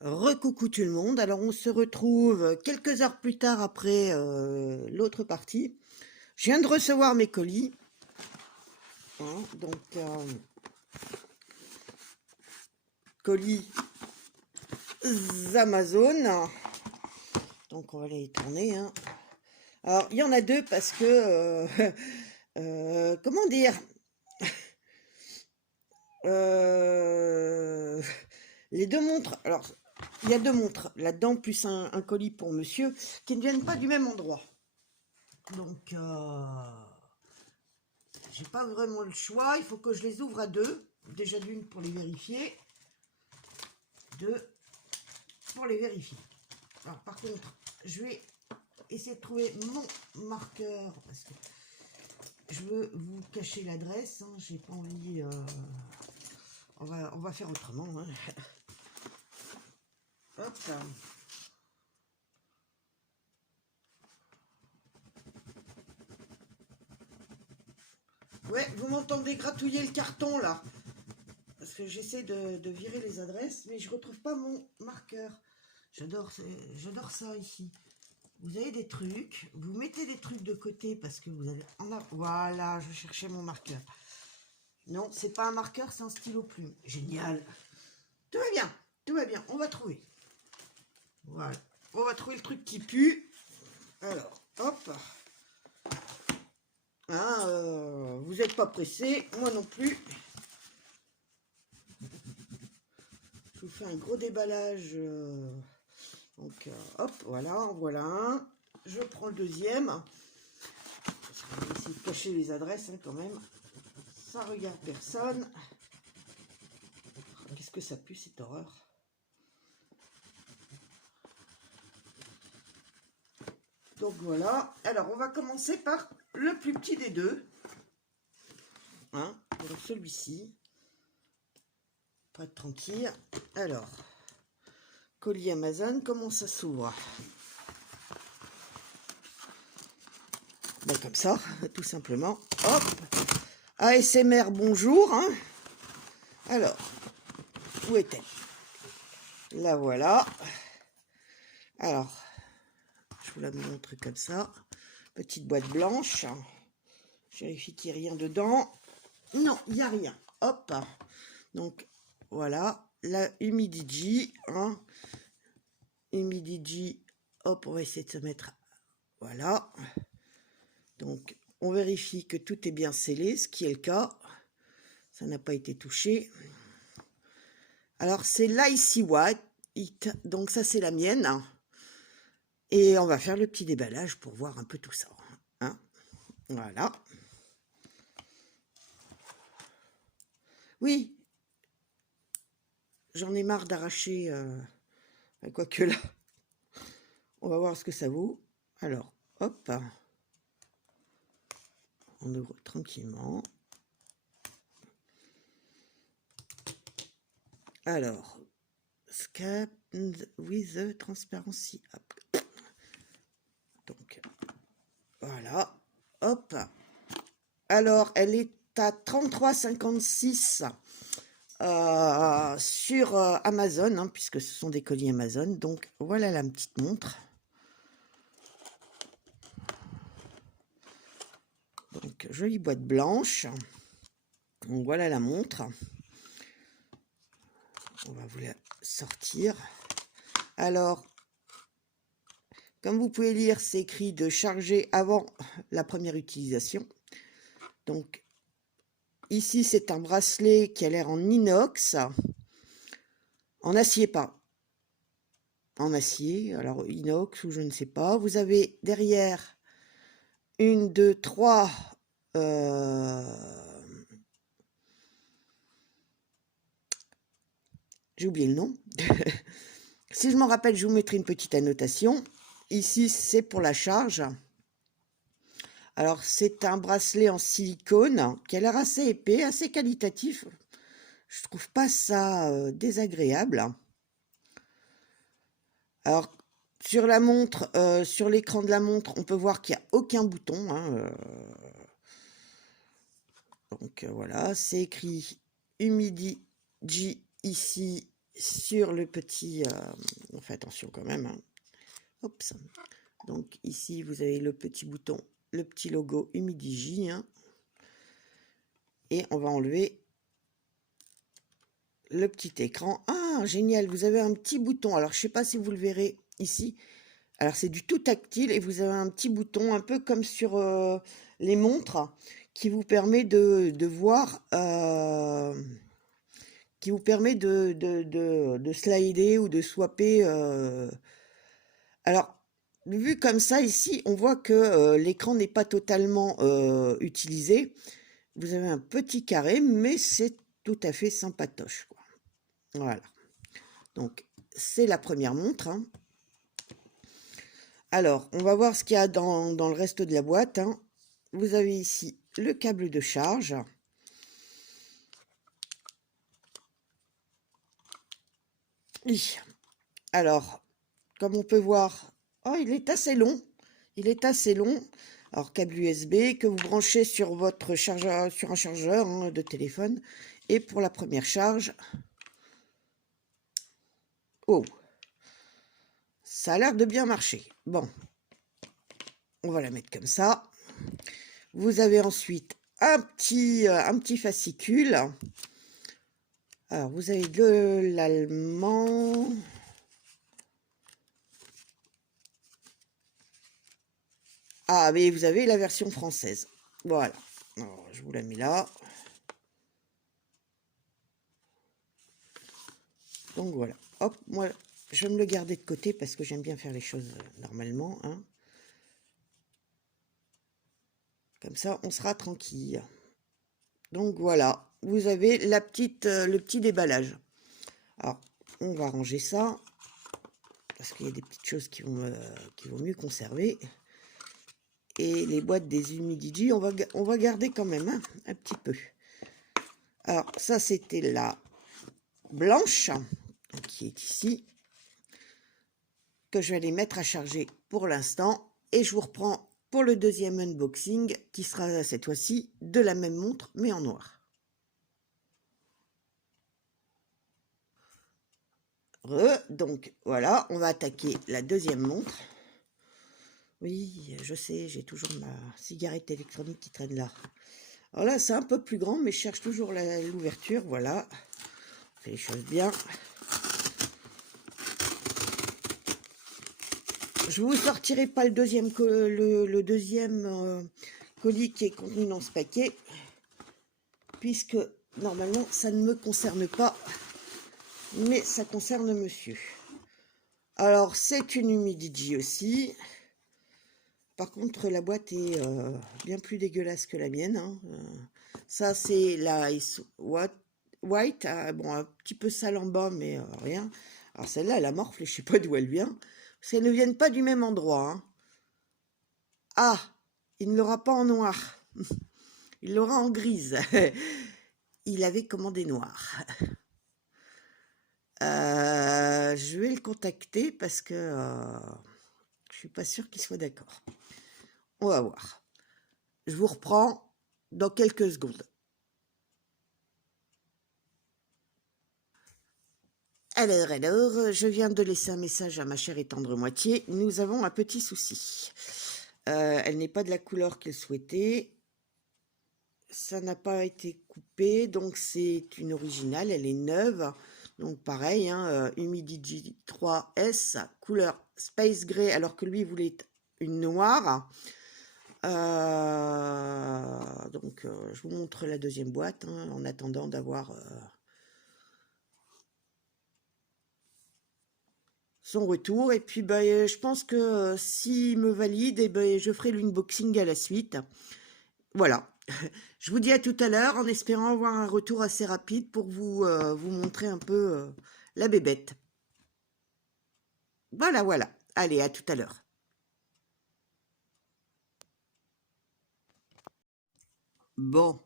Recoucou tout le monde, alors on se retrouve quelques heures plus tard après l'autre partie. Je viens de recevoir mes colis, hein, donc colis Amazon, donc on va les tourner. Hein. Alors il y en a deux parce que, comment dire, les deux montres, alors il y a deux montres là-dedans, plus un colis pour monsieur, qui ne viennent pas du même endroit. Donc, j'ai pas vraiment le choix. Il faut que je les ouvre à deux. Déjà d'une pour les vérifier. Deux pour les vérifier. Alors, par contre, je vais essayer de trouver mon marqueur parce que je veux vous cacher l'adresse. Hein. J'ai pas envie. On va faire autrement. Hein. Hop. Ouais, vous m'entendez gratouiller le carton là. Parce que j'essaie de virer les adresses, mais je retrouve pas mon marqueur. J'adore ça ici. Vous avez des trucs, vous mettez des trucs de côté parce que vous allez en avoir. Voilà, je cherchais mon marqueur. Non, c'est pas un marqueur, c'est un stylo plume. Génial. Tout va bien, tout va bien. On va trouver. Voilà. On va trouver le truc qui pue. Alors, hop. Hein, vous n'êtes pas pressé, moi non plus. Je vous fais un gros déballage. Donc, hop, voilà, en voilà un. Je prends le deuxième. On va essayer de cacher les adresses hein, quand même. Ça regarde personne. Qu'est-ce que ça pue cette horreur. Donc voilà. Alors on va commencer par le plus petit des deux. Hein, donc celui-ci. Pour être tranquille. Alors, colis Amazon, comment ça s'ouvre? Ben, comme ça, tout simplement. Hop. ASMR, bonjour. Hein. Alors, où est-elle? La voilà. Alors, je vous la montre comme ça. Petite boîte blanche. Je vérifie qu'il n'y a rien dedans. Non, il n'y a rien. Hop. Donc, voilà. La Humidigi. Hein. Humidigi. Hop, on va essayer de se mettre. Voilà. Donc, on vérifie que tout est bien scellé, ce qui est le cas. Ça n'a pas été touché. Alors, c'est l'Icy White. Donc, ça, c'est la mienne. Et on va faire le petit déballage pour voir un peu tout ça. Hein. Voilà. Oui. J'en ai marre d'arracher. Quoique là. On va voir ce que ça vaut. Alors, hop. On ouvre tranquillement. Alors, Scan with the transparency. Hop. Donc, voilà. Hop. Alors, elle est à 33,56 sur Amazon, hein, puisque ce sont des colis Amazon. Donc, voilà la petite montre. Donc, jolie boîte blanche. Donc, voilà la montre. On va vous la sortir. Alors, comme vous pouvez lire, c'est écrit de charger avant la première utilisation. Donc, ici, c'est un bracelet qui a l'air en inox. En acier, pas. En acier, alors inox ou je ne sais pas. Vous avez derrière une, deux, trois... J'ai oublié le nom. Si je m'en rappelle, je vous mettrai une petite annotation. Ici, c'est pour la charge. Alors, c'est un bracelet en silicone qui a l'air assez épais, assez qualitatif. Je trouve pas ça désagréable. Alors, sur la montre, sur l'écran de la montre, on peut voir qu'il n'y a aucun bouton. Hein, donc, voilà, c'est écrit Humidigi ici sur le petit... on fait attention quand même. Hein. Oups. Donc ici, vous avez le petit bouton, le petit logo Humidigi. Hein. Et on va enlever le petit écran. Ah, génial, vous avez un petit bouton. Alors, je ne sais pas si vous le verrez ici. Alors, c'est du tout tactile et vous avez un petit bouton, un peu comme sur les montres, qui vous permet de voir, qui vous permet de slider ou de swapper. Alors, vu comme ça, ici, on voit que l'écran n'est pas totalement utilisé. Vous avez un petit carré, mais c'est tout à fait sympatoche, quoi. Voilà. Donc, c'est la première montre. Hein. Alors, on va voir ce qu'il y a dans le reste de la boîte. Hein. Vous avez ici le câble de charge. Oui. Alors, comme on peut voir, oh, il est assez long. Il est assez long. Alors, câble USB que vous branchez sur votre chargeur, sur un chargeur hein, de téléphone. Et pour la première charge, oh, ça a l'air de bien marcher. Bon, on va la mettre comme ça. Vous avez ensuite un petit fascicule. Alors, vous avez de l'allemand. Ah, mais vous avez la version française. Voilà. Alors, je vous la mets là. Donc, voilà. Hop, moi, je vais me le garder de côté parce que j'aime bien faire les choses normalement. Hein. Comme ça, on sera tranquille. Donc, voilà. Vous avez le petit déballage. Alors, on va ranger ça. Parce qu'il y a des petites choses qui vont mieux conserver. Et les boîtes des Humidigi, on va garder quand même hein, un petit peu. Alors, ça, c'était la blanche, qui est ici, que je vais aller mettre à charger pour l'instant. Et je vous reprends pour le deuxième unboxing, qui sera cette fois-ci de la même montre, mais en noir. Donc, voilà, on va attaquer la deuxième montre. Oui, je sais, j'ai toujours ma cigarette électronique qui traîne là. Alors là, c'est un peu plus grand, mais je cherche toujours l'ouverture. Voilà. On fait les choses bien. Je vous sortirai pas le deuxième, colis qui est contenu dans ce paquet. Puisque, normalement, ça ne me concerne pas. Mais ça concerne monsieur. Alors, c'est une Humidigi aussi. Par contre, la boîte est bien plus dégueulasse que la mienne. Hein. Ça, c'est la Ice White. Bon, un petit peu sale en bas, mais rien. Alors, celle-là, elle a morflé. Je ne sais pas d'où elle vient. Parce qu'elles ne viennent pas du même endroit. Hein. Ah, il ne l'aura pas en noir. Il l'aura en grise. Il avait commandé noir. Je vais le contacter parce que je suis pas sûre qu'il soit d'accord. On va voir. Je vous reprends dans quelques secondes. Alors, je viens de laisser un message à ma chère et tendre moitié. Nous avons un petit souci. Elle n'est pas de la couleur qu'elle souhaitait. Ça n'a pas été coupé, donc c'est une originale, elle est neuve. Donc pareil, hein, Humidigi 3S, couleur Space Gray, alors que lui voulait une noire. Donc je vous montre la deuxième boîte, hein, en attendant d'avoir son retour. Et puis bah, je pense que s'il me valide, je ferai l'unboxing à la suite. Voilà. Je vous dis à tout à l'heure en espérant avoir un retour assez rapide pour vous montrer un peu la bébête. Voilà, voilà. Allez, à tout à l'heure. Bon,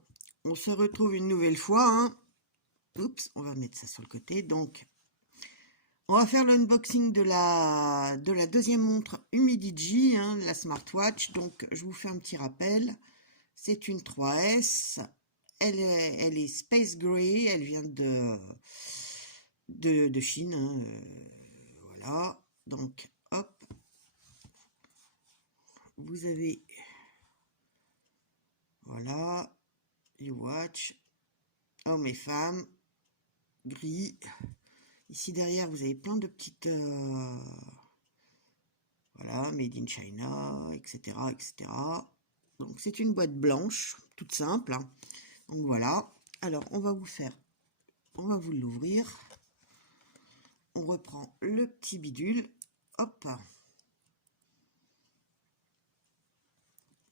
on se retrouve une nouvelle fois. Hein. Oups, on va mettre ça sur le côté. Donc, on va faire l'unboxing de la deuxième montre Humidigi, hein, la smartwatch. Donc, je vous fais un petit rappel. C'est une 3S. elle est Space Gray, elle vient de Chine, hein, voilà, donc hop, vous avez, voilà, You Watch, hommes et femmes, gris, ici derrière vous avez plein de petites, voilà, Made in China, etc., etc. Donc c'est une boîte blanche, toute simple, hein. Donc voilà, alors on va vous l'ouvrir. On reprend le petit bidule, hop,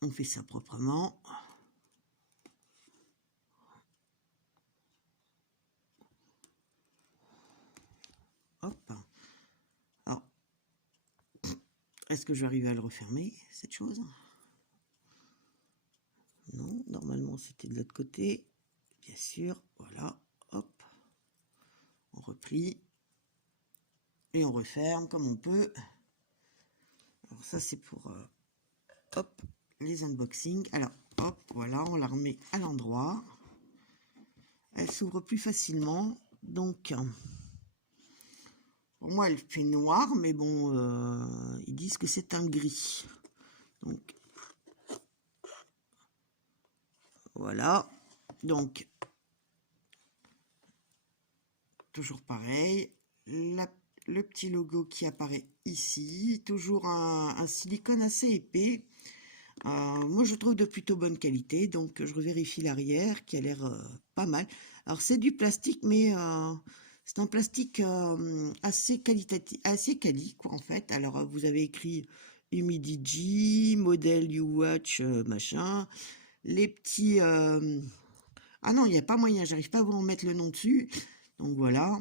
on fait ça proprement. Hop. Alors, est-ce que je vais arriver à le refermer, cette chose? Non, normalement c'était de l'autre côté, bien sûr, voilà, hop, on replie, et on referme comme on peut. Alors ça c'est pour, hop, les unboxings. Alors, hop, voilà, on la remet à l'endroit. Elle s'ouvre plus facilement, donc... Pour moi, elle fait noir, mais bon, ils disent que c'est un gris. Donc, voilà. Donc, toujours pareil. Le petit logo qui apparaît ici. Toujours un silicone assez épais. Moi, je trouve de plutôt bonne qualité. Donc, je revérifie l'arrière qui a l'air pas mal. Alors, c'est du plastique, mais... c'est un plastique assez qualitatif, assez quali, quoi, en fait. Alors, vous avez écrit Humidigi, modèle You Watch, machin. Les petits... Ah non, il n'y a pas moyen, j'arrive pas à vous en mettre le nom dessus. Donc voilà,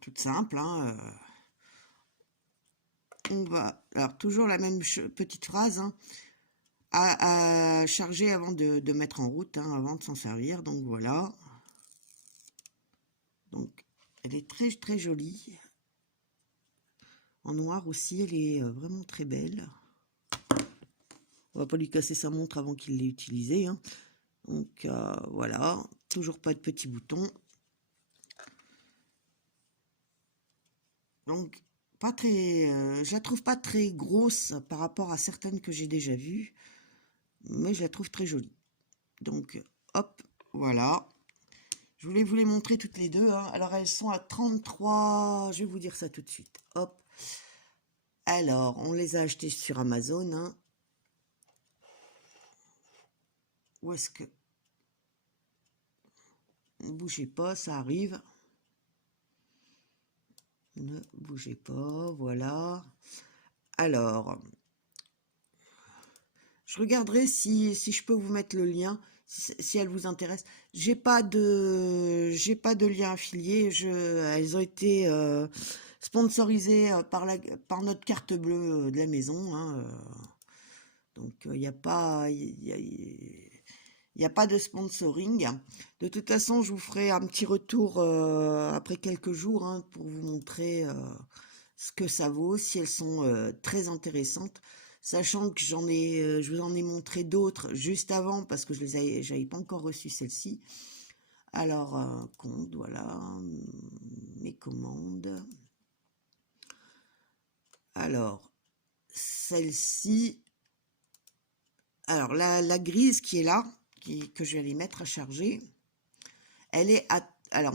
toute simple, hein. On va... Alors, toujours la même petite phrase, hein, à charger avant de mettre en route, hein, avant de s'en servir. Donc voilà. Donc, elle est très très jolie. En noir aussi, elle est vraiment très belle. On va pas lui casser sa montre avant qu'il l'ait utilisée, hein. Donc voilà, toujours pas de petits boutons. Donc pas très, je la trouve pas très grosse par rapport à certaines que j'ai déjà vues, mais je la trouve très jolie. Donc hop, voilà. Je voulais vous les montrer toutes les deux, hein. Alors elles sont à 33, je vais vous dire ça tout de suite. Hop. Alors on les a achetées sur Amazon, hein. Où est-ce que... Ne bougez pas, ça arrive. Ne bougez pas, voilà. Alors, je regarderai si je peux vous mettre le lien, si elle vous intéresse. J'ai pas de lien affilié. Elles ont été sponsorisées par notre carte bleue de la maison, hein. Donc, il n'y a pas... Il n'y a pas de sponsoring. De toute façon, je vous ferai un petit retour après quelques jours, hein, pour vous montrer ce que ça vaut, si elles sont très intéressantes. Sachant que je vous en ai montré d'autres juste avant parce que j'avais pas encore reçu celle-ci. Alors, compte, voilà, mes commandes. Alors, celle-ci, alors la grise qui est là, que je vais aller mettre à charger, elle est à, alors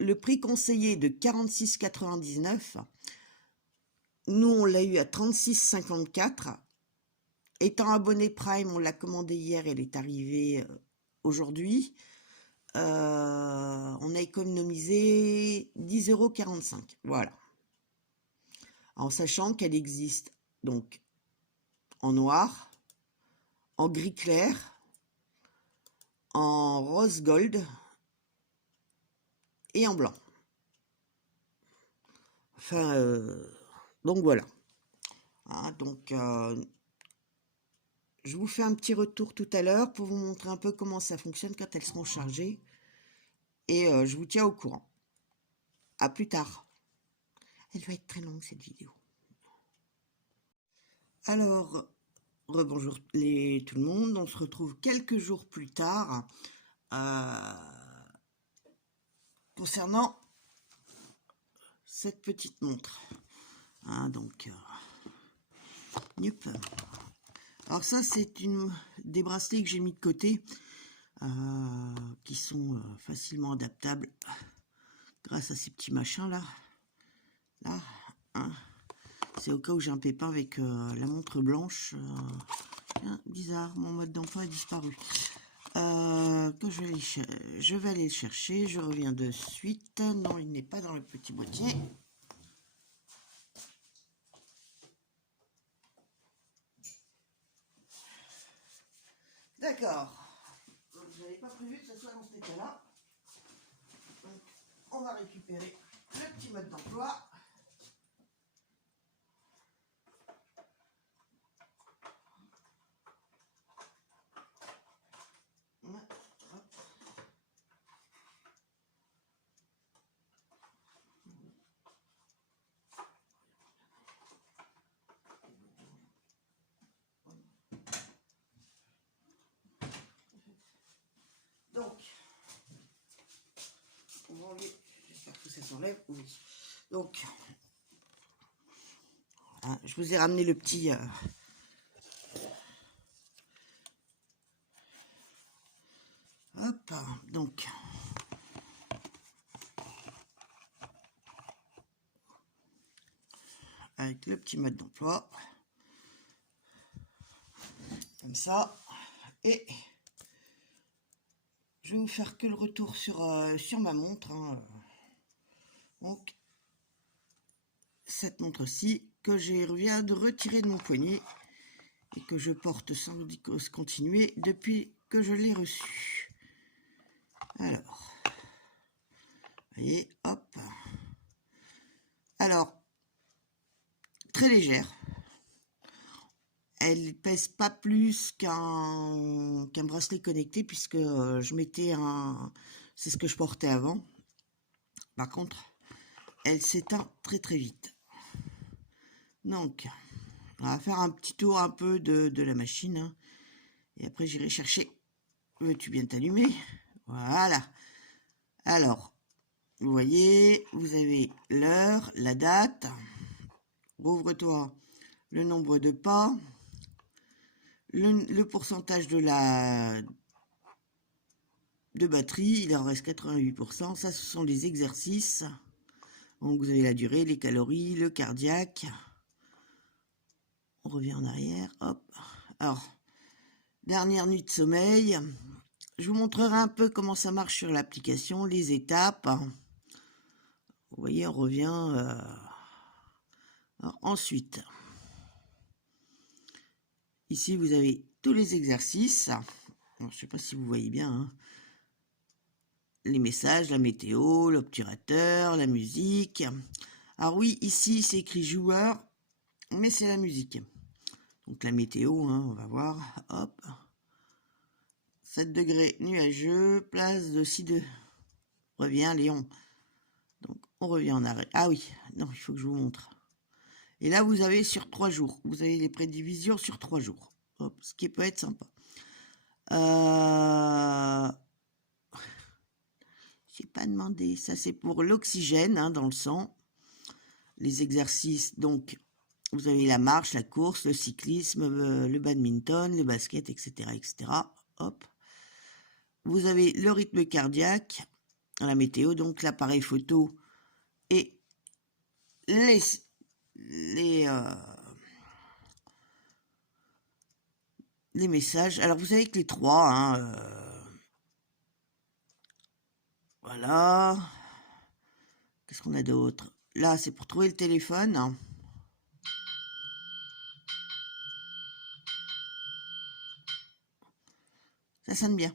le prix conseillé de 46,99, nous on l'a eu à 36,54. Étant abonné Prime, on l'a commandé hier, elle est arrivée aujourd'hui. On a économisé 10,45 €, voilà. En sachant qu'elle existe donc en noir, en gris clair, en rose gold et en blanc. Enfin, donc voilà. Hein, donc, je vous fais un petit retour tout à l'heure pour vous montrer un peu comment ça fonctionne quand elles seront chargées. Et je vous tiens au courant. À plus tard. Elle va être très longue cette vidéo. Alors, Rebonjour tout le monde, on se retrouve quelques jours plus tard concernant cette petite montre. Hein, donc, alors ça c'est des bracelets que j'ai mis de côté qui sont facilement adaptables grâce à ces petits machins là. Hein. C'est au cas où j'ai un pépin avec la montre blanche. Bizarre, mon mode d'emploi a disparu. Je vais aller le chercher. Je reviens de suite. Non, il n'est pas dans le petit boîtier. D'accord. Je n'avais pas prévu que ce soit dans cet état-là. Donc, on va récupérer le petit mode d'emploi. Donc, on va enlever, j'espère que ça s'enlève, oui. Donc, hein, je vous ai ramené le petit... hop, donc... avec le petit mode d'emploi. Comme ça. Et... je vais vous faire que le retour sur ma montre. Hein. Donc, cette montre-ci que j'ai reviens de retirer de mon poignet et que je porte sans continuer depuis que je l'ai reçue. Alors, vous voyez, hop. Alors, très légère. Elle pèse pas plus qu'un bracelet connecté puisque je mettais c'est ce que je portais avant. Par contre, elle s'éteint très très vite. Donc, on va faire un petit tour un peu de la machine. Hein, et après, j'irai chercher. Veux-tu bien t'allumer? Voilà. Alors, vous voyez, vous avez l'heure, la date. Ouvre-toi le nombre de pas. Le pourcentage de batterie, il en reste 88%. Ça, ce sont les exercices. Donc, vous avez la durée, les calories, le cardiaque. On revient en arrière. Hop. Alors, dernière nuit de sommeil. Je vous montrerai un peu comment ça marche sur l'application, les étapes. Vous voyez, on revient. Alors, ensuite, ici, vous avez tous les exercices. Alors, je ne sais pas si vous voyez bien. Hein. Les messages, la météo, l'obturateur, la musique. Alors oui, ici, c'est écrit joueur, mais c'est la musique. Donc la météo, hein, on va voir. Hop. 7 degrés nuageux, place de 6 de... Reviens, Léon. Donc, on revient en arrêt. Ah oui, non, il faut que je vous montre. Et là, vous avez sur 3 jours. Vous avez les prédivisions sur 3 jours. Hop, ce qui peut être sympa. J'ai pas demandé. Ça, c'est pour l'oxygène hein, dans le sang. Les exercices, donc, vous avez la marche, la course, le cyclisme, le badminton, le basket, etc., etc. Hop. Vous avez le rythme cardiaque, la météo, donc l'appareil photo et les messages. Alors, vous avez que les trois. Hein, voilà. Qu'est-ce qu'on a d'autre? Là, c'est pour trouver le téléphone. Ça sonne bien.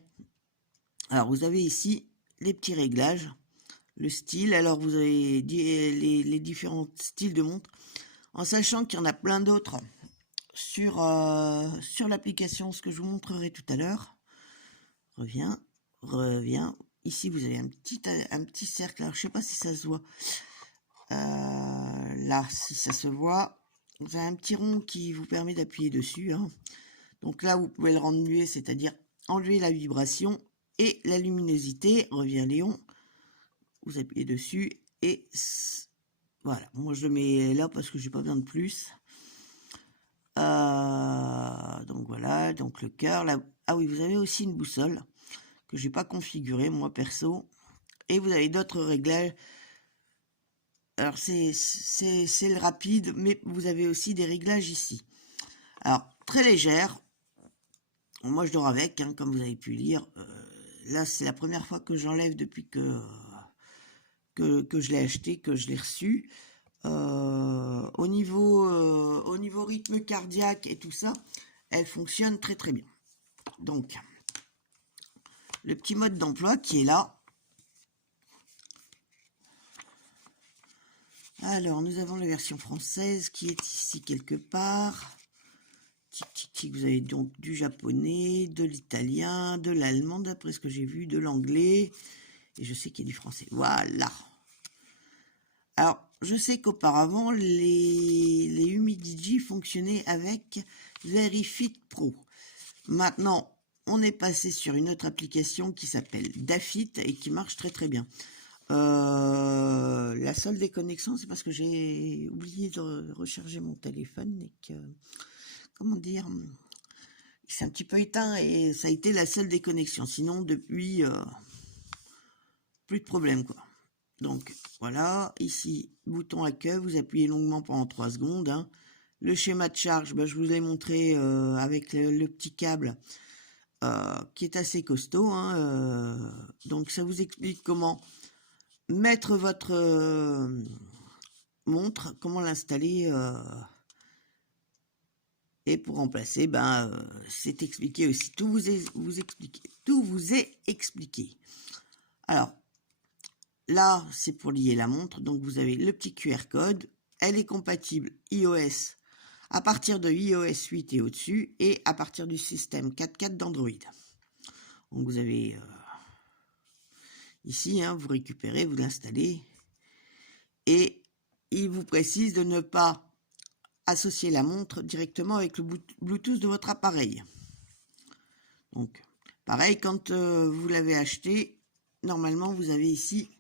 Alors, vous avez ici les petits réglages. Le style. Alors, vous avez les différents styles de montre. En sachant qu'il y en a plein d'autres sur l'application, ce que je vous montrerai tout à l'heure. Reviens. Ici, vous avez un petit cercle. Alors, je sais pas si ça se voit. Là, si ça se voit, vous avez un petit rond qui vous permet d'appuyer dessus. Hein. Donc là, vous pouvez le rendre muet, c'est-à-dire enlever la vibration et la luminosité. Revient Léon. Vous appuyez dessus et voilà. Moi, je le mets là parce que j'ai pas besoin de plus. Donc voilà. Donc le cœur. Là. Ah oui, vous avez aussi une boussole que j'ai pas configurée moi perso. Et vous avez d'autres réglages. Alors c'est le rapide, mais vous avez aussi des réglages ici. Alors très légère. Moi je dors avec, hein, comme vous avez pu lire. Là c'est la première fois que j'enlève depuis que je l'ai acheté, que je l'ai reçu. Au niveau rythme cardiaque et tout ça, elle fonctionne très très bien. Donc le petit mode d'emploi qui est là. Alors, nous avons la version française qui est ici quelque part. Vous avez donc du japonais, de l'italien, de l'allemand, d'après ce que j'ai vu, de l'anglais. Et je sais qu'il y a du français. Voilà. Alors, je sais qu'auparavant, les Humidigi fonctionnaient avec Verifit Pro. Maintenant, on est passé sur une autre application qui s'appelle Dafit et qui marche très très bien. La seule déconnexion, c'est parce que j'ai oublié de recharger mon téléphone et que, comment dire, il s'est un petit peu éteint et ça a été la seule déconnexion. Sinon, depuis, plus de problème, quoi. Donc, voilà, ici, bouton à queue, vous appuyez longuement pendant 3 secondes. Hein. Le schéma de charge, je vous l'ai montré avec le petit câble qui est assez costaud. Hein, donc, ça vous explique comment mettre votre montre, comment l'installer et pour remplacer, c'est expliqué aussi. Tout vous est expliqué. Alors, là, c'est pour lier la montre. Donc, vous avez le petit QR code. Elle est compatible iOS à partir de iOS 8 et au-dessus et à partir du système 4.4 d'Android. Donc, vous avez ici, hein, vous récupérez, vous l'installez et il vous précise de ne pas associer la montre directement avec le Bluetooth de votre appareil. Donc, pareil, quand vous l'avez acheté, normalement, vous avez ici,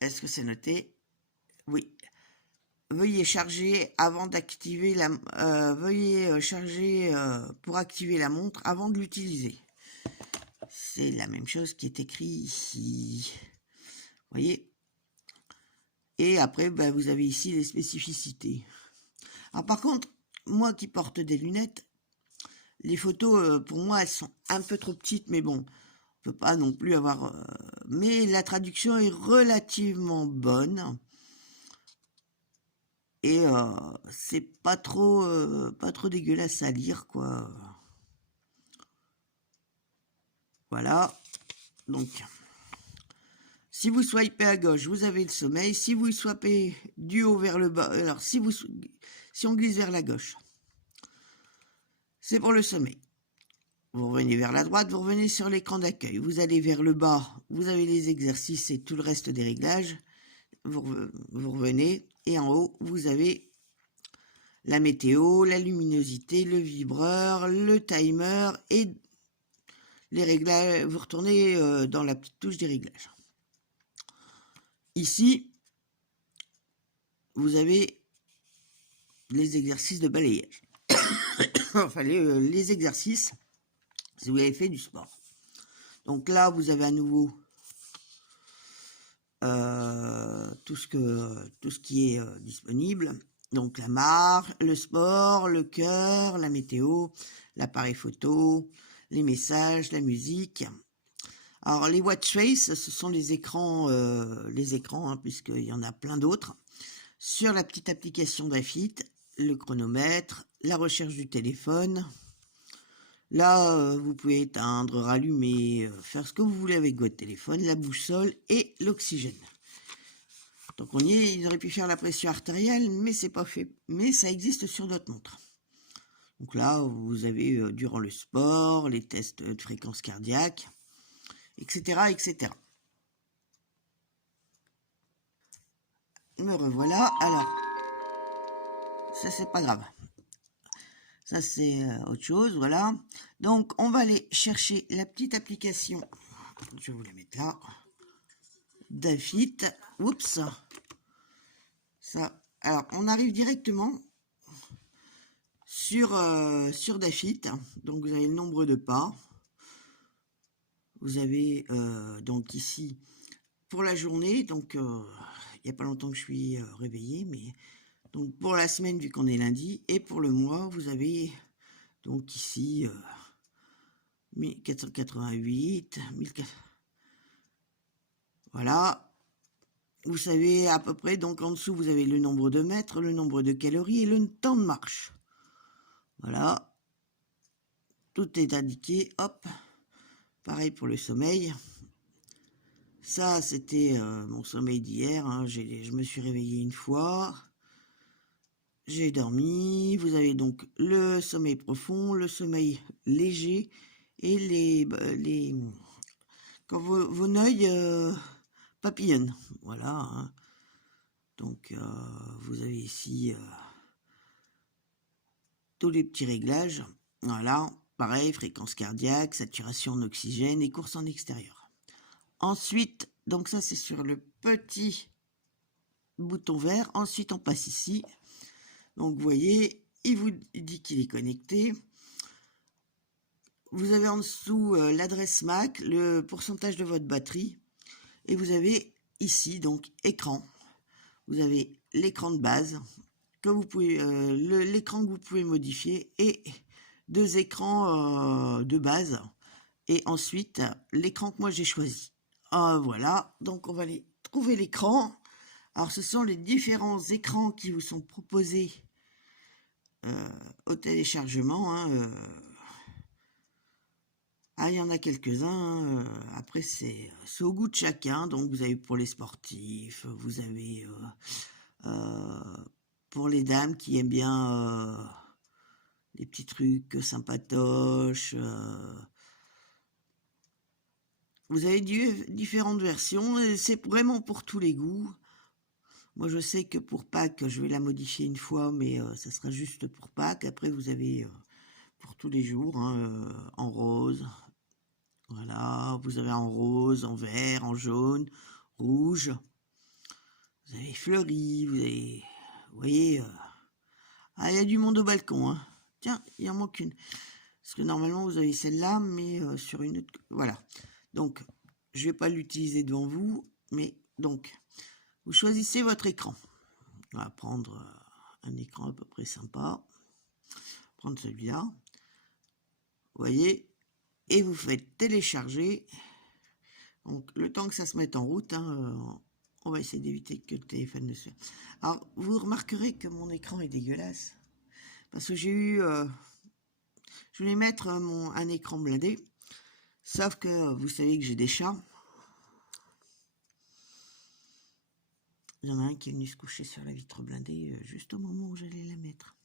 est-ce que c'est noté? Oui. Veuillez charger avant d'activer la... veuillez charger pour activer la montre avant de l'utiliser. C'est la même chose qui est écrit ici. Vous voyez? Et après, vous avez ici les spécificités. Alors par contre, moi qui porte des lunettes, les photos, pour moi, elles sont un peu trop petites, mais bon, on peut pas non plus avoir... mais la traduction est relativement bonne. Et c'est pas trop dégueulasse à lire, quoi. Voilà. Donc, si vous swipez à gauche, vous avez le sommeil. Si vous swipez du haut vers le bas, alors si on glisse vers la gauche, c'est pour le sommeil. Vous revenez vers la droite, vous revenez sur l'écran d'accueil. Vous allez vers le bas, vous avez les exercices et tout le reste des réglages. Vous revenez et en haut, vous avez la météo, la luminosité, le vibreur, le timer et les réglages. Vous retournez dans la petite touche des réglages. Ici, vous avez les exercices de balayage. Enfin, les exercices, si vous avez fait du sport. Donc là, vous avez à nouveau tout ce qui est disponible. Donc la marche, le sport, le cœur, la météo, l'appareil photo, les messages, la musique. Alors les watch face, ce sont les écrans, hein, puisqu'il y en a plein d'autres. Sur la petite application Dafit, le chronomètre, la recherche du téléphone. Là, vous pouvez éteindre, rallumer, faire ce que vous voulez avec votre téléphone, la boussole et l'oxygène. Donc on y est, il aurait pu faire la pression artérielle, mais c'est pas fait. Mais ça existe sur d'autres montres. Donc là, vous avez durant le sport, les tests de fréquence cardiaque, etc., etc. Me revoilà. Alors, ça c'est pas grave. Ça c'est autre chose, voilà. Donc on va aller chercher la petite application. Je vais vous la mettre là. Dafit. Oups. Ça. Alors on arrive directement sur Dafit. Donc vous avez le nombre de pas. Vous avez donc ici pour la journée. Donc il n'y a pas longtemps que je suis réveillée, mais donc pour la semaine vu qu'on est lundi, et pour le mois vous avez donc ici 1488, 1400. Voilà. Vous savez à peu près, donc en dessous vous avez le nombre de mètres, le nombre de calories et le temps de marche. Voilà. Tout est indiqué. Hop. Pareil pour le sommeil. Ça c'était mon sommeil d'hier. Hein. Je me suis réveillé une fois. J'ai dormi. Vous avez donc le sommeil profond, le sommeil léger et les quand vos œils papillonnent. Voilà. Hein. Donc vous avez ici tous les petits réglages. Voilà. Pareil, fréquence cardiaque, saturation en oxygène et course en extérieur. Ensuite, donc ça c'est sur le petit bouton vert. Ensuite on passe ici. Donc vous voyez, il vous dit qu'il est connecté. Vous avez en dessous l'adresse MAC, le pourcentage de votre batterie. Et vous avez ici donc écran. Vous avez l'écran de base que vous pouvez, l'écran que vous pouvez modifier et deux écrans de base. Et ensuite l'écran que moi j'ai choisi. Voilà, donc on va aller trouver l'écran. Alors ce sont les différents écrans qui vous sont proposés au téléchargement. Hein, il y en a quelques-uns. Après, c'est au goût de chacun. Donc, vous avez pour les sportifs, vous avez pour les dames qui aiment bien les petits trucs sympatoches. Vous avez différentes versions. C'est vraiment pour tous les goûts. Moi, je sais que pour Pâques, je vais la modifier une fois, mais ça sera juste pour Pâques. Après, vous avez pour tous les jours, hein, en rose. Voilà, vous avez en rose, en vert, en jaune, rouge. Vous avez fleuri, vous voyez. Il y a du monde au balcon. Hein. Tiens, il en manque une. Parce que normalement, vous avez celle-là, mais sur une autre. Voilà. Donc, je ne vais pas l'utiliser devant vous, mais donc, vous choisissez votre écran. On va prendre un écran à peu près sympa. Prendre celui-là. Vous voyez. Et vous faites télécharger. Donc, le temps que ça se mette en route, hein, on va essayer d'éviter que le téléphone ne se... Alors, vous remarquerez que mon écran est dégueulasse. Parce que j'ai eu... je voulais mettre un écran blindé. Sauf que vous savez que j'ai des chats. Il y en a un qui est venu se coucher sur la vitre blindée juste au moment où j'allais la mettre.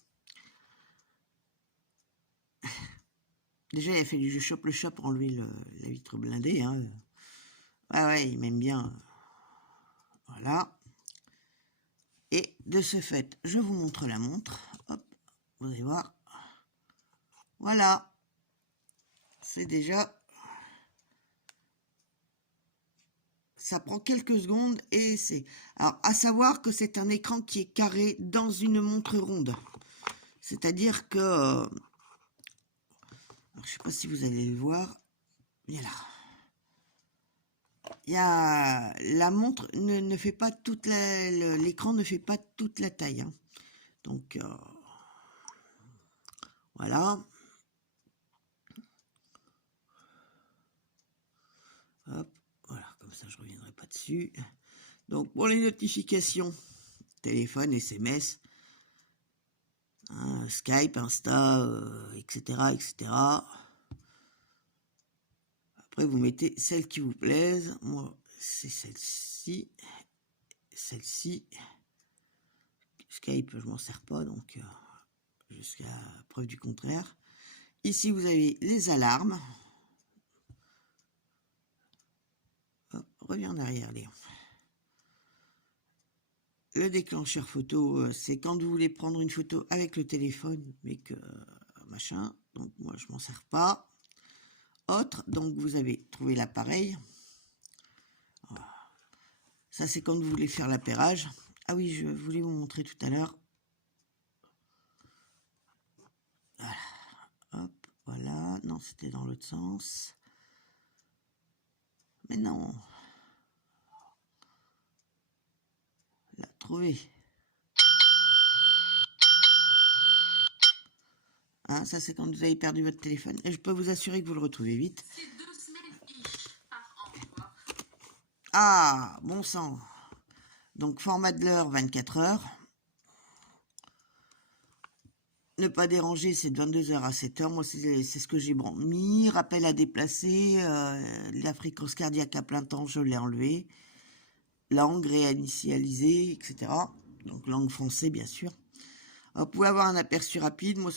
Déjà, il a fallu que je chope le chat pour enlever la vitre blindée. Hein. Ouais, il m'aime bien. Voilà. Et de ce fait, je vous montre la montre. Hop, vous allez voir. Voilà. C'est déjà... Ça prend quelques secondes et c'est... Alors, à savoir que c'est un écran qui est carré dans une montre ronde. C'est-à-dire que... alors, je ne sais pas si vous allez le voir. Voilà. Il y a... La montre ne fait pas toute la... L'écran ne fait pas toute la taille. Hein. Donc, voilà. Hop. Voilà, comme ça, je ne reviendrai pas dessus. Donc, pour les notifications, téléphone, SMS... Hein, Skype, Insta, etc., etc. Après, vous mettez celles qui vous plaisent. Moi, c'est celle-ci. Celle-ci. Skype, je m'en sers pas, donc jusqu'à preuve du contraire. Ici, vous avez les alarmes. Hop, reviens en arrière, Léon. le déclencheur photo, c'est quand vous voulez prendre une photo avec le téléphone, mais que machin. Donc moi, je m'en sers pas. Autre, donc vous avez trouvé l'appareil. Ça, c'est quand vous voulez faire l'appairage. Ah oui, je voulais vous montrer tout à l'heure. Voilà. Hop, voilà. Non, c'était dans l'autre sens. Mais non. Là, trouvé. Hein, ça, c'est quand vous avez perdu votre téléphone. Et je peux vous assurer que vous le retrouvez vite. Ah, bon sang. Donc, format de l'heure, 24 heures. Ne pas déranger, c'est de 22h à 7h. Moi, c'est ce que j'ai mis. Rappel à déplacer. La fréquence cardiaque à plein temps, je l'ai enlevé. Langue réinitialisée, etc. Donc, langue français, bien sûr. Vous pouvez avoir un aperçu rapide, moi,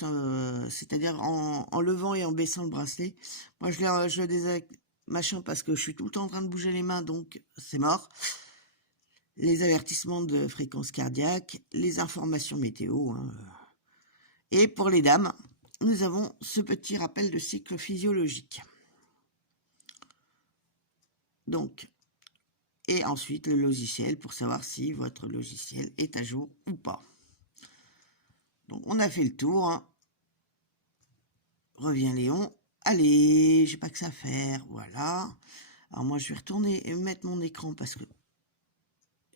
c'est-à-dire en levant et en baissant le bracelet. Moi, je le désactive, machin, parce que je suis tout le temps en train de bouger les mains, donc c'est mort. Les avertissements de fréquence cardiaque, les informations météo, hein. Et pour les dames, nous avons ce petit rappel de cycle physiologique. Donc, et ensuite le logiciel pour savoir si votre logiciel est à jour ou pas. Donc, on a fait le tour, hein. Revient Léon. Allez, j'ai pas que ça à faire. Voilà. Alors moi, je vais retourner et mettre mon écran parce que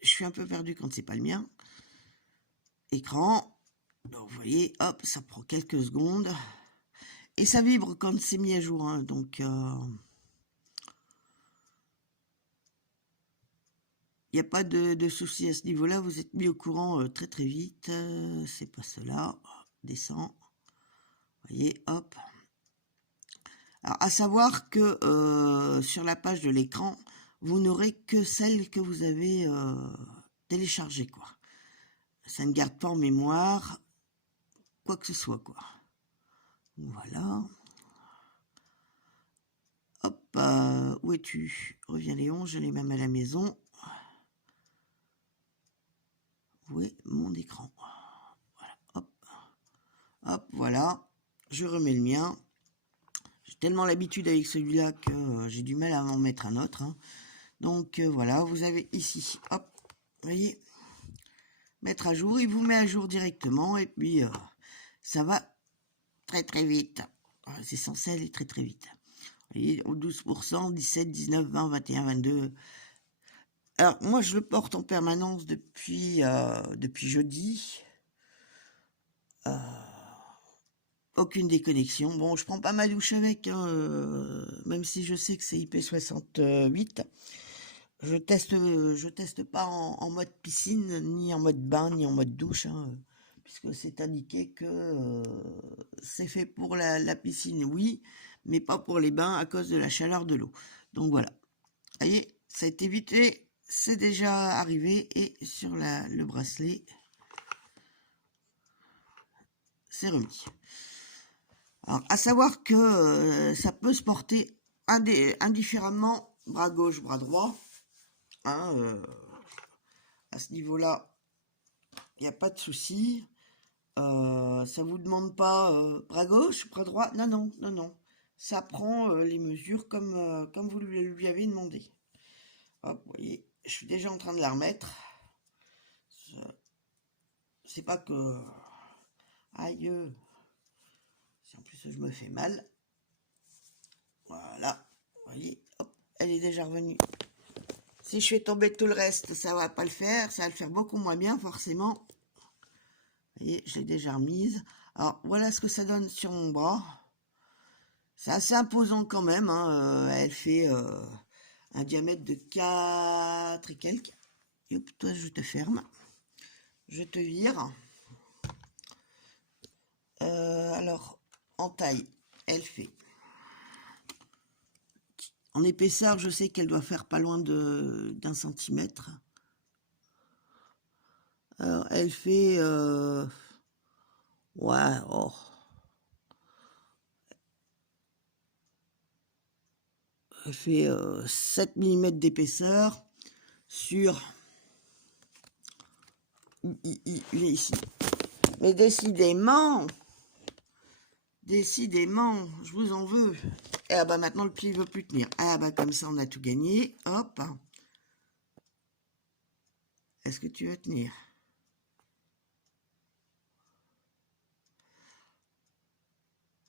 je suis un peu perdu quand c'est pas le mien. Écran. Donc, vous voyez, hop, ça prend quelques secondes. Et ça vibre quand c'est mis à jour. Hein, donc, il n'y a pas de souci à ce niveau-là. Vous êtes mis au courant très très vite. C'est pas cela. Descend. Vous voyez, hop. Alors, à savoir que sur la page de l'écran, vous n'aurez que celle que vous avez téléchargée, quoi. Ça ne garde pas en mémoire quoi que ce soit, quoi. Voilà. Hop, où es-tu? Reviens Léon, je l'ai même à la maison. Où est mon écran? Voilà, hop. Hop, voilà. Je remets le mien. J'ai tellement l'habitude avec celui-là que j'ai du mal à en mettre un autre. Hein. Donc voilà, vous avez ici, hop, vous voyez, mettre à jour, il vous met à jour directement et puis ça va très très vite. C'est censé aller très très vite. Vous voyez, au 12%, 17, 19, 20, 21, 22. Alors moi je le porte en permanence depuis jeudi. Aucune déconnexion. Bon, je prends pas ma douche avec, hein, même si je sais que c'est IP68. Je teste pas en mode piscine, ni en mode bain, ni en mode douche, hein, puisque c'est indiqué que c'est fait pour la piscine, oui, mais pas pour les bains à cause de la chaleur de l'eau. Donc voilà. Vous voyez, ça a été évité, c'est déjà arrivé, et sur le bracelet, c'est remis. Alors, à savoir que ça peut se porter indifféremment, bras gauche, bras droit. Hein, à ce niveau-là, il n'y a pas de souci. Ça vous demande pas bras gauche, bras droit. Non, non, non, non. Ça prend les mesures comme vous lui avez demandé. Hop, vous voyez, je suis déjà en train de la remettre. C'est pas que... Aïe. Si en plus je me fais mal. Voilà. Vous voyez, hop, elle est déjà revenue. Si je fais tomber tout le reste, ça va pas le faire. Ça va le faire beaucoup moins bien, forcément. Vous voyez, je l'ai déjà remise. Alors, voilà ce que ça donne sur mon bras. C'est assez imposant quand même. Hein. Elle fait un diamètre de 4 et quelques. Et hop, toi, je te ferme. Je te vire. Alors, en taille, elle fait... En épaisseur, je sais qu'elle doit faire pas loin d'un centimètre. Alors, elle fait... ouais, oh. Elle fait 7 mm d'épaisseur sur Il est ici. Mais décidément, je vous en veux. Et ah bah maintenant le pied ne veut plus tenir. Ah bah comme ça on a tout gagné. Hop. Est-ce que tu vas tenir?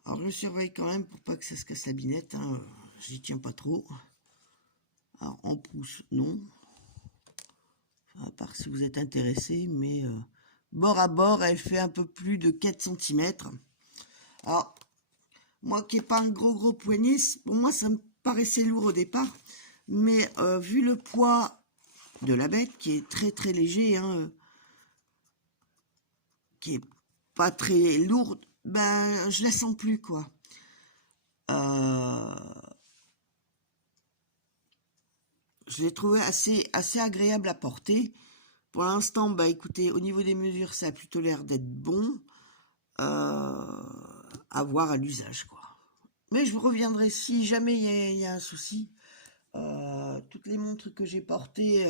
Alors je surveille quand même pour pas que ça se casse la binette. Hein. J'y tiens pas trop. Alors en pouce, non. À part si vous êtes intéressé, mais bord à bord, elle fait un peu plus de 4 cm. Alors, moi qui n'ai pas un gros poignet, pour moi ça me paraissait lourd au départ. Mais vu le poids de la bête, qui est très léger, hein, qui est pas très lourde, ben je la sens plus, quoi. Je l'ai trouvé assez agréable à porter. Pour l'instant, bah écoutez, au niveau des mesures, ça a plutôt l'air d'être bon. À voir à l'usage, quoi. Mais je vous reviendrai si jamais il y a un souci. Toutes les montres que j'ai portées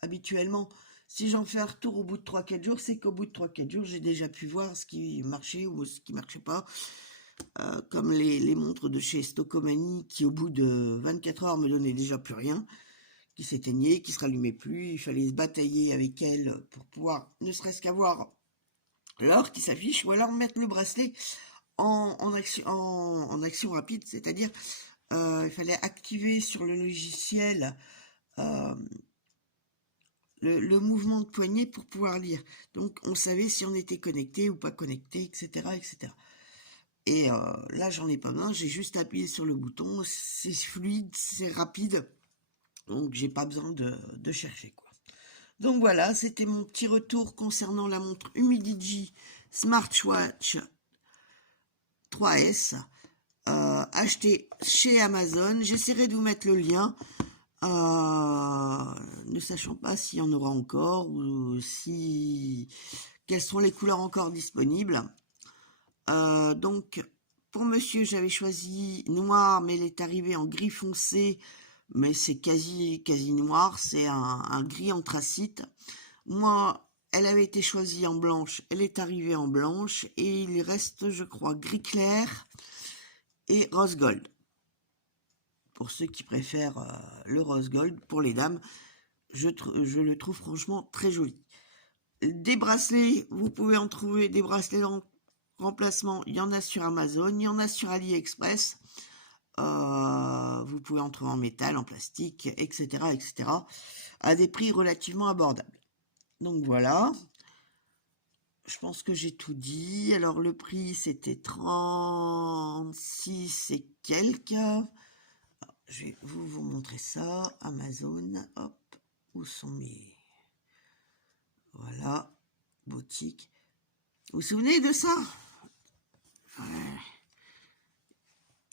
habituellement, si j'en fais un retour au bout de 3-4 jours, c'est qu'au bout de 3-4 jours, j'ai déjà pu voir ce qui marchait ou ce qui marchait pas. Comme les montres de chez Stocomanie qui, au bout de 24 heures, me donnaient déjà plus rien, qui s'éteignaient, qui se rallumaient plus. Il fallait se batailler avec elles pour pouvoir, ne serait-ce qu'avoir l'heure qui s'affiche, ou alors mettre le bracelet en action rapide, c'est-à-dire il fallait activer sur le logiciel le mouvement de poignet pour pouvoir lire. Donc on savait si on était connecté ou pas connecté, etc. Et là j'en ai pas besoin, j'ai juste appuyé sur le bouton, c'est fluide, c'est rapide, donc j'ai pas besoin de chercher, quoi. Donc voilà, c'était mon petit retour concernant la montre Humidigi Smartwatch 3S, acheté chez Amazon. J'essaierai de vous mettre le lien, ne sachant pas s'il y en aura encore ou si quelles sont les couleurs encore disponibles. Donc pour monsieur, j'avais choisi noir, mais elle est arrivée en gris foncé, mais c'est quasi noir, c'est un gris anthracite. Moi, elle avait été choisie en blanche, elle est arrivée en blanche, et il reste, je crois, gris clair et rose gold. Pour ceux qui préfèrent le rose gold, pour les dames, je le trouve franchement très joli. Des bracelets, vous pouvez en trouver des bracelets en remplacement, il y en a sur Amazon, il y en a sur AliExpress. Vous pouvez en trouver en métal, en plastique, etc., à des prix relativement abordables. Donc voilà, je pense que j'ai tout dit. Alors le prix, c'était 36 et quelques. Je vais vous montrer ça. Amazon, hop, où sont mes... Voilà, boutique. Vous vous souvenez de ça? Ouais.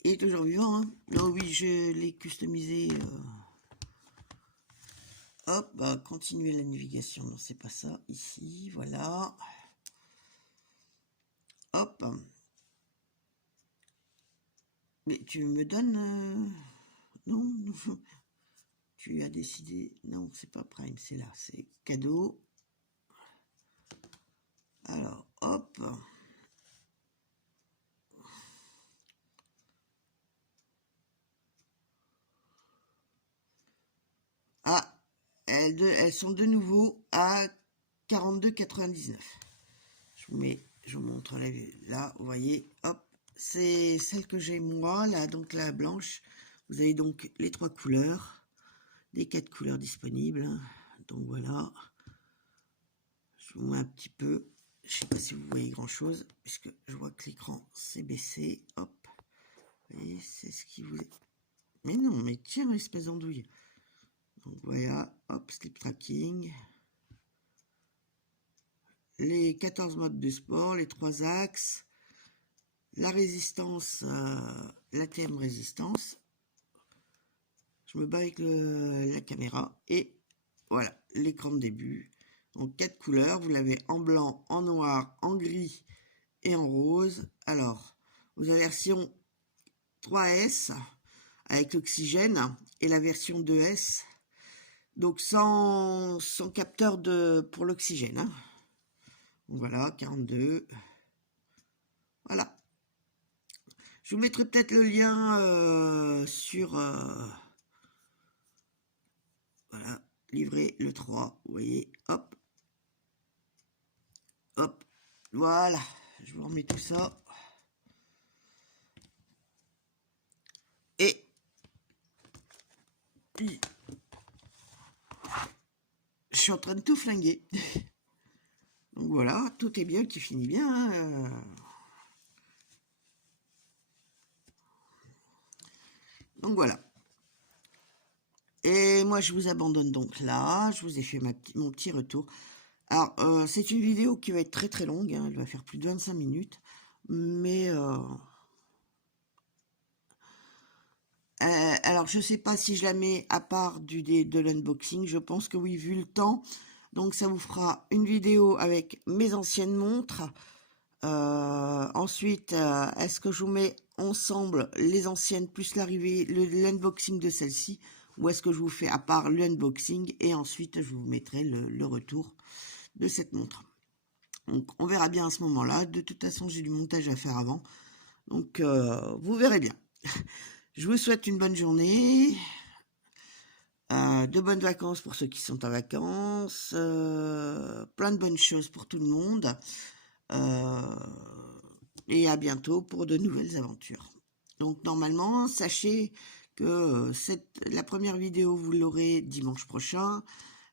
Il est toujours vivant, hein. Non, oui, je l'ai customisé. Hop, bah, continuer la navigation. Non, c'est pas ça. Ici, voilà. Hop. Mais tu me donnes... Non, tu as décidé... Non, c'est pas Prime, c'est là. C'est cadeau. Alors, hop. Ah, elles sont de nouveau à 42,99. Je vous montre là, vous voyez, hop, c'est celle que j'ai moi, là, donc la blanche. Vous avez donc les 3 couleurs, les 4 couleurs disponibles. Donc voilà, je vous mets un petit peu, je sais pas si vous voyez grand chose, puisque je vois que l'écran s'est baissé, hop, vous voyez, c'est ce qui vous est... Mais non, mais tiens, espèce d'andouille. Donc voilà, hop, slip tracking. Les 14 modes de sport, les 3 axes, la résistance, la TM résistance. Je me bats avec la caméra et voilà l'écran de début en 4 couleurs. Vous l'avez en blanc, en noir, en gris et en rose. Alors, vous avez la version 3S avec l'oxygène et la version 2S Donc sans capteur pour l'oxygène. Hein. Voilà, 42. Voilà. Je vous mettrai peut-être le lien sur... voilà, livré le 3. Vous voyez, hop. Hop. Voilà. Je vous remets tout ça. Et... je suis en train de tout flinguer. Donc voilà, tout est bien qui finit bien. Hein. Donc voilà. Et moi, je vous abandonne donc là. Je vous ai fait mon petit retour. Alors, c'est une vidéo qui va être très très longue. Hein. Elle va faire plus de 25 minutes. Mais... alors, je ne sais pas si je la mets à part de l'unboxing. Je pense que oui, vu le temps. Donc, ça vous fera une vidéo avec mes anciennes montres. Ensuite, est-ce que je vous mets ensemble les anciennes plus l'arrivée, l'unboxing de celle-ci, ou est-ce que je vous fais à part l'unboxing et ensuite je vous mettrai le retour de cette montre. Donc on verra bien à ce moment-là. De toute façon, j'ai du montage à faire avant, donc vous verrez bien. Je vous souhaite une bonne journée, de bonnes vacances pour ceux qui sont en vacances, plein de bonnes choses pour tout le monde. Et à bientôt pour de nouvelles aventures. Donc normalement, sachez que la première vidéo, vous l'aurez dimanche prochain.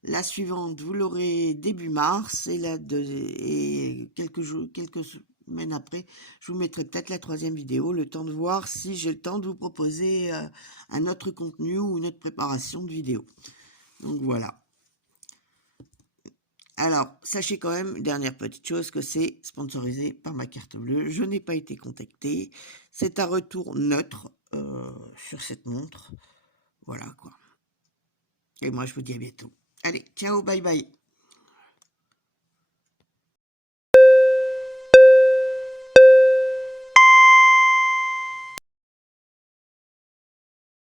La suivante, vous l'aurez début mars. Et quelques semaines après, je vous mettrai peut-être la troisième vidéo, le temps de voir si j'ai le temps de vous proposer un autre contenu ou une autre préparation de vidéo. Donc voilà. Alors, sachez quand même, dernière petite chose, que c'est sponsorisé par ma carte bleue. Je n'ai pas été contacté. C'est un retour neutre sur cette montre. Voilà quoi. Et moi, je vous dis à bientôt. Allez, ciao, bye bye.